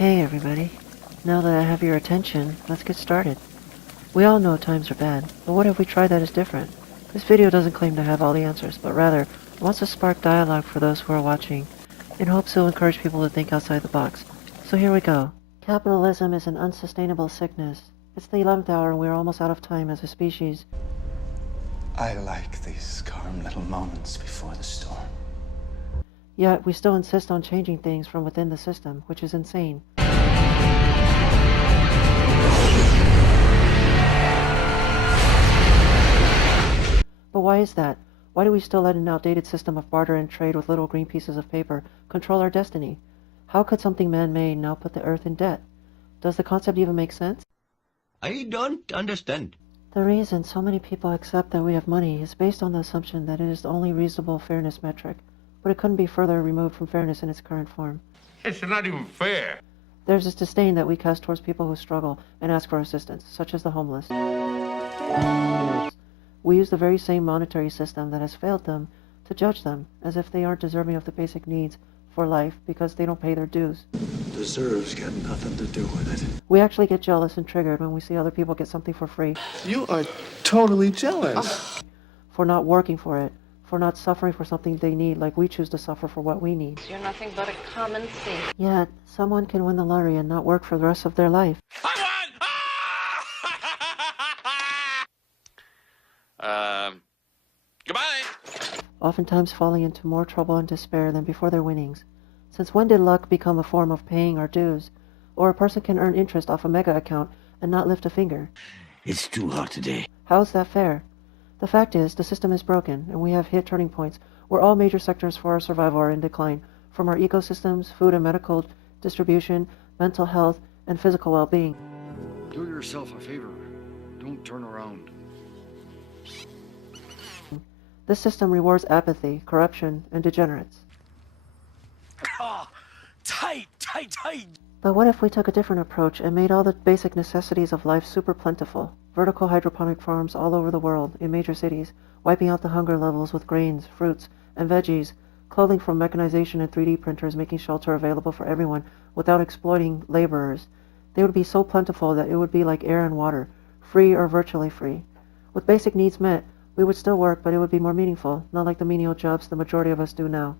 Hey everybody, now that I have your attention, let's get started. We all know times are bad, but what if we try that as different? This video doesn't claim to have all the answers, but rather wants to spark dialogue for those who are watching, in hopes it'll encourage people to think outside the box. So here we go. Capitalism is an unsustainable sickness. It's the 11th hour and we're almost out of time as a species. I like these calm little moments before the storm. Yet, we still insist on changing things from within the system, which is insane. But why is that? Why do we still let an outdated system of barter and trade with little green pieces of paper control our destiny? How could something man-made now put the Earth in debt? Does the concept even make sense? I don't understand. The reason so many people accept that we have money is based on the assumption that it is the only reasonable fairness metric, but it couldn't be further removed from fairness in its current form. It's not even fair. There's this disdain that we cast towards people who struggle and ask for assistance, such as the homeless. We use the very same monetary system that has failed them to judge them, as if they aren't deserving of the basic needs for life because they don't pay their dues. Deserves got nothing to do with it. We actually get jealous and triggered when we see other people get something for free. You are totally jealous. For not working for it, for not suffering for something they need like we choose to suffer for what we need. You're nothing but a common thief. Yet, someone can win the lottery and not work for the rest of their life. Goodbye. Oftentimes falling into more trouble and despair than before their winnings. Since when did luck become a form of paying our dues? Or a person can earn interest off a mega account and not lift a finger? It's too hot today. How is that fair? The fact is, the system is broken, and we have hit turning points where all major sectors for our survival are in decline, from our ecosystems, food and medical distribution, mental health, and physical well-being. Do yourself a favor. Don't turn around. This system rewards apathy, corruption, and degenerates. Tight. But what if we took a different approach and made all the basic necessities of life super plentiful? Vertical hydroponic farms all over the world, in major cities, wiping out the hunger levels with grains, fruits, and veggies, clothing from mechanization and 3D printers making shelter available for everyone without exploiting laborers. They would be so plentiful that it would be like air and water, free or virtually free. With basic needs met, we would still work, but it would be more meaningful, not like the menial jobs the majority of us do now.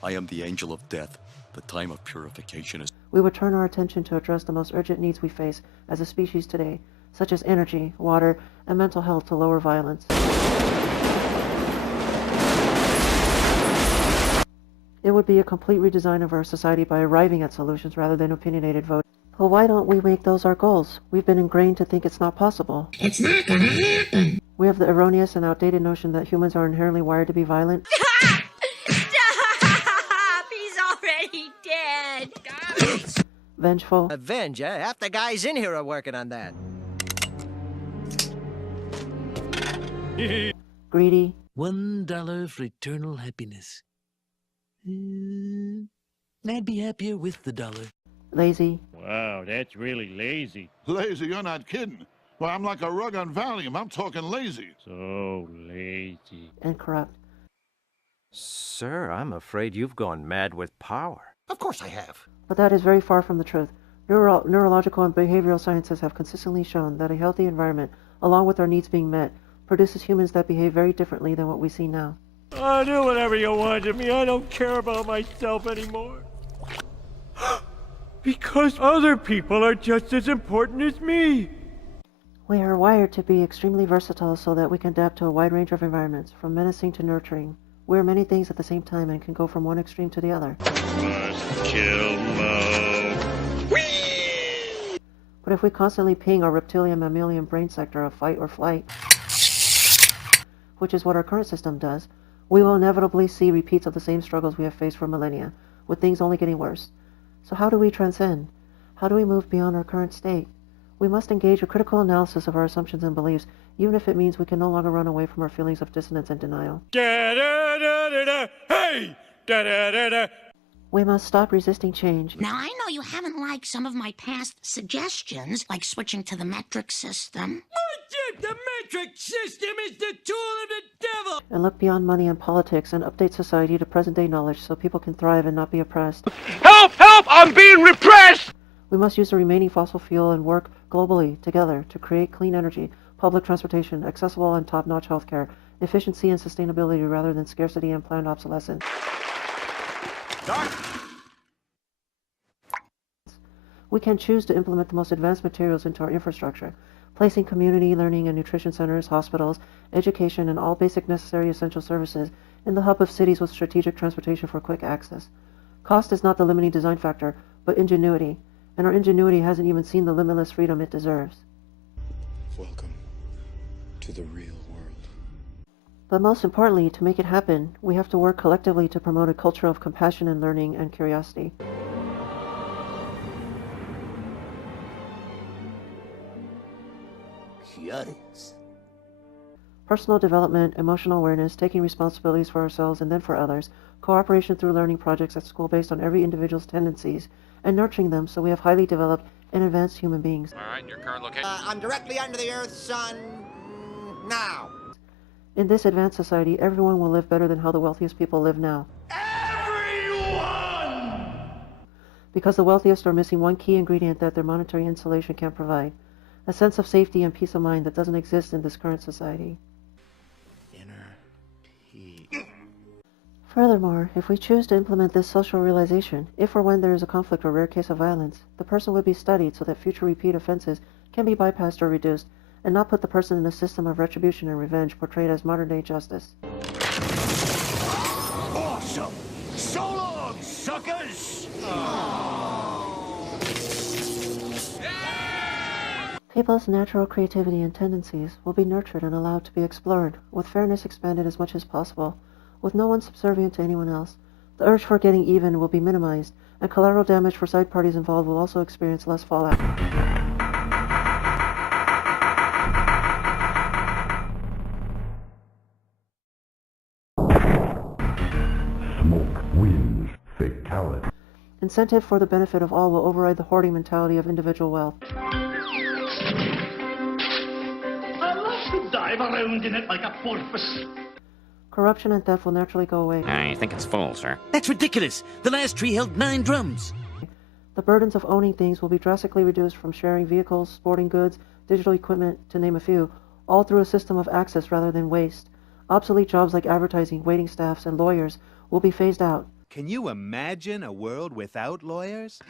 I am the angel of death. The time of purification is... We would turn our attention to address the most urgent needs we face as a species today, such as energy, water, and mental health to lower violence. It would be a complete redesign of our society by arriving at solutions rather than opinionated voting. But why don't we make those our goals? We've been ingrained to think it's not possible. It's not gonna happen. We have the erroneous and outdated notion that humans are inherently wired to be violent. Stop! He's already dead. Vengeful. Avenge, eh? Half the guys in here are working on that. Greedy. $1 for eternal happiness. I'd be happier with the dollar. Lazy. Wow, that's really lazy. Lazy? You're not kidding. Well, I'm like a rug on Valium. I'm talking lazy. So lazy. And corrupt. Sir, I'm afraid you've gone mad with power. Of course I have. But that is very far from the truth. Neurological and behavioral sciences have consistently shown that a healthy environment, along with our needs being met, produces humans that behave very differently than what we see now. I'll do whatever you want of me. I don't care about myself anymore. Because other people are just as important as me. We are wired to be extremely versatile so that we can adapt to a wide range of environments, from menacing to nurturing. We are many things at the same time and can go from one extreme to the other. Must kill Mo. But if we constantly ping our reptilian mammalian brain sector of fight or flight, which is what our current system does, we will inevitably see repeats of the same struggles we have faced for millennia, with things only getting worse. So how do we transcend? How do we move beyond our current state? We must engage a critical analysis of our assumptions and beliefs, even if it means we can no longer run away from our feelings of dissonance and denial. Hey! We must stop resisting change. Now, I know you haven't liked some of my past suggestions, like switching to the metric system. The metric system is the tool of the devil! And look beyond money and politics and update society to present-day knowledge so people can thrive and not be oppressed. Help! Help! I'm being repressed! We must use the remaining fossil fuel and work globally together to create clean energy, public transportation, accessible and top-notch healthcare, efficiency and sustainability rather than scarcity and planned obsolescence. We can choose to implement the most advanced materials into our infrastructure, placing community learning and nutrition centers, hospitals, education, and all basic necessary essential services in the hub of cities with strategic transportation for quick access. Cost is not the limiting design factor, but ingenuity, and our ingenuity hasn't even seen the limitless freedom it deserves. Welcome to the real world. But most importantly, to make it happen, we have to work collectively to promote a culture of compassion and learning and curiosity. Shiherlis. Personal development, emotional awareness, taking responsibilities for ourselves and then for others, cooperation through learning projects at school based on every individual's tendencies, and nurturing them so we have highly developed and advanced human beings. All right, your current location. I'm directly under the Earth's sun now. In this advanced society, everyone will live better than how the wealthiest people live now. Everyone! Because the wealthiest are missing one key ingredient that their monetary insulation can't provide. A sense of safety and peace of mind that doesn't exist in this current society. Inner peace. Furthermore, if we choose to implement this social realization, if or when there is a conflict or rare case of violence, the person would be studied so that future repeat offenses can be bypassed or reduced, and not put the person in a system of retribution and revenge portrayed as modern-day justice. Awesome! So long, suckers! People's natural creativity and tendencies will be nurtured and allowed to be explored, with fairness expanded as much as possible, with no one subservient to anyone else. The urge for getting even will be minimized, and collateral damage for side parties involved will also experience less fallout. Smoke wins fatality. Incentive for the benefit of all will override the hoarding mentality of individual wealth. I love to dive around in it like a porpoise. Corruption and theft will naturally go away. I think it's full, sir. That's ridiculous. The last tree held 9 drums. The burdens of owning things will be drastically reduced from sharing vehicles, sporting goods, digital equipment, to name a few, all through a system of access rather than waste. Obsolete jobs like advertising, waiting staffs, and lawyers will be phased out. Can you imagine a world without lawyers?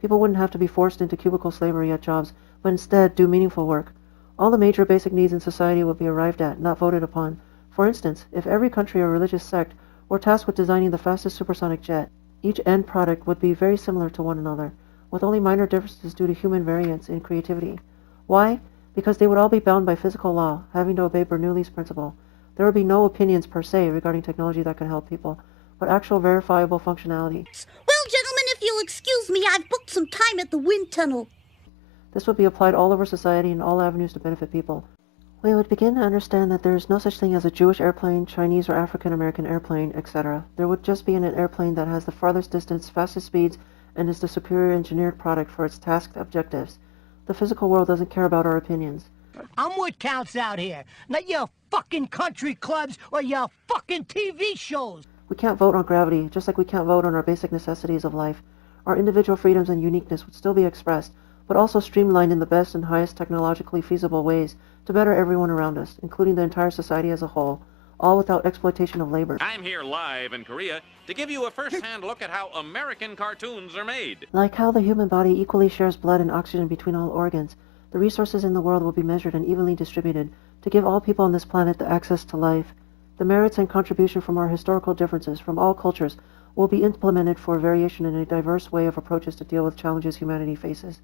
People wouldn't have to be forced into cubicle slavery at jobs, but instead do meaningful work. All the major basic needs in society will be arrived at, not voted upon. For instance, if every country or religious sect were tasked with designing the fastest supersonic jet, each end product would be very similar to one another, with only minor differences due to human variance in creativity. Why? Because they would all be bound by physical law, having to obey Bernoulli's principle. There would be no opinions per se regarding technology that can help people, but actual verifiable functionality. Well, gentlemen, if you'll excuse me, I've booked some time at the wind tunnel. This would be applied all over society in all avenues to benefit people. We would begin to understand that there is no such thing as a Jewish airplane, Chinese or African American airplane, etc. There would just be an airplane that has the farthest distance, fastest speeds, and is the superior engineered product for its tasked objectives. The physical world doesn't care about our opinions. I'm what counts out here, not your fucking country clubs or your fucking TV shows. We can't vote on gravity, just like we can't vote on our basic necessities of life. Our individual freedoms and uniqueness would still be expressed, but also streamlined in the best and highest technologically feasible ways to better everyone around us, including the entire society as a whole, all without exploitation of labor. I'm here live in Korea to give you a first-hand look at how American cartoons are made. Like how the human body equally shares blood and oxygen between all organs, the resources in the world will be measured and evenly distributed to give all people on this planet the access to life. The merits and contribution from our historical differences from all cultures will be implemented for variation in a diverse way of approaches to deal with challenges humanity faces.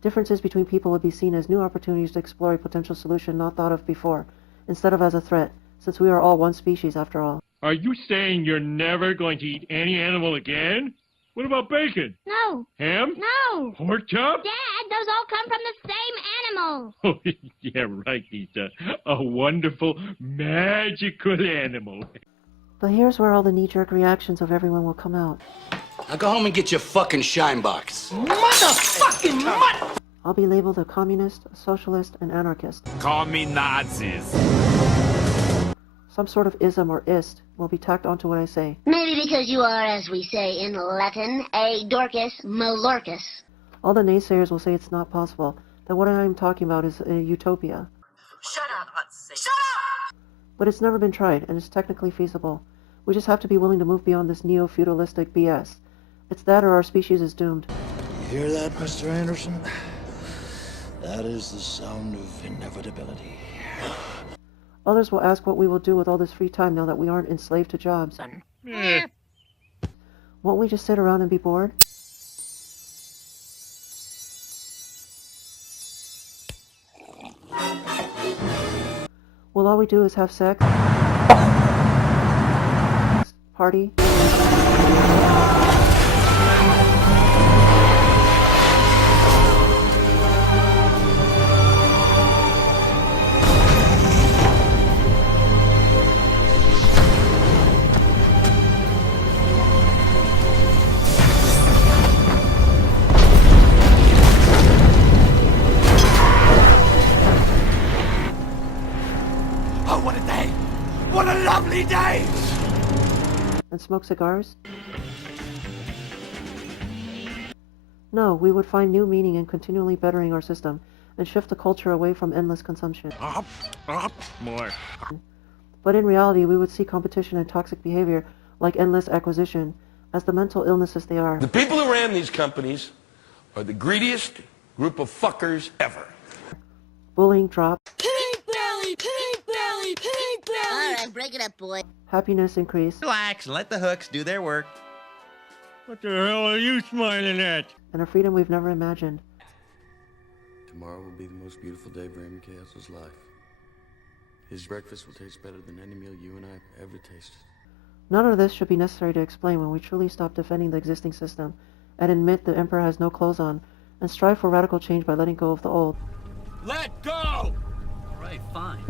Differences between people would be seen as new opportunities to explore a potential solution not thought of before, instead of as a threat, since we are all one species after all. Are you saying you're never going to eat any animal again? What about bacon? No. Ham? No. Pork chop? Dad, those all come from the same animal. Oh, yeah, right. He's a wonderful, magical animal. But here's where all the knee-jerk reactions of everyone will come out. Now go home and get your fucking shine box. Motherfucking mutt! I'll be labeled a communist, a socialist, an anarchist. Call me Nazis. Some sort of ism or ist will be tacked onto what I say. Maybe because you are, as we say in Latin, a Dorcas Malorcus. All the naysayers will say it's not possible, that what I am talking about is a utopia. Shut up! Shut up! But it's never been tried, and it's technically feasible. We just have to be willing to move beyond this neo-feudalistic BS. It's that or our species is doomed. You hear that, Mr. Anderson? That is the sound of inevitability. Others will ask what we will do with all this free time now that we aren't enslaved to jobs. Won't we just sit around and be bored? Well, all we do is have sex, party, Oh, what a day! What a lovely day! and smoke cigars? No, we would find new meaning in continually bettering our system and shift the culture away from endless consumption. More. But in reality, we would see competition and toxic behavior like endless acquisition as the mental illnesses they are. The people who ran these companies are the greediest group of fuckers ever. Bullying drop. Pink belly, pink belly, pink belly. All right, break it up, boy. Happiness increase. Relax and let the hooks do their work. What the hell are you smiling at? And a freedom we've never imagined. Tomorrow will be the most beautiful day of Raymond Castle's life. His breakfast will taste better than any meal you and I have ever tasted. None of this should be necessary to explain when we truly stop defending the existing system and admit the Emperor has no clothes on and strive for radical change by letting go of the old. Let go! All right, fine.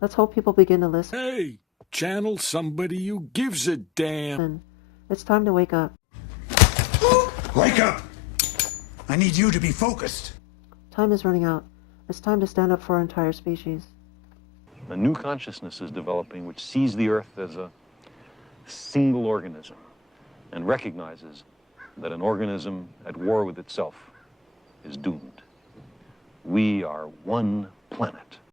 Let's hope people begin to listen. Hey, channel somebody who gives a damn. It's time to wake up. Wake up! I need you to be focused. Time is running out. It's time to stand up for our entire species. A new consciousness is developing which sees the Earth as a single organism and recognizes that an organism at war with itself is doomed. We are one planet.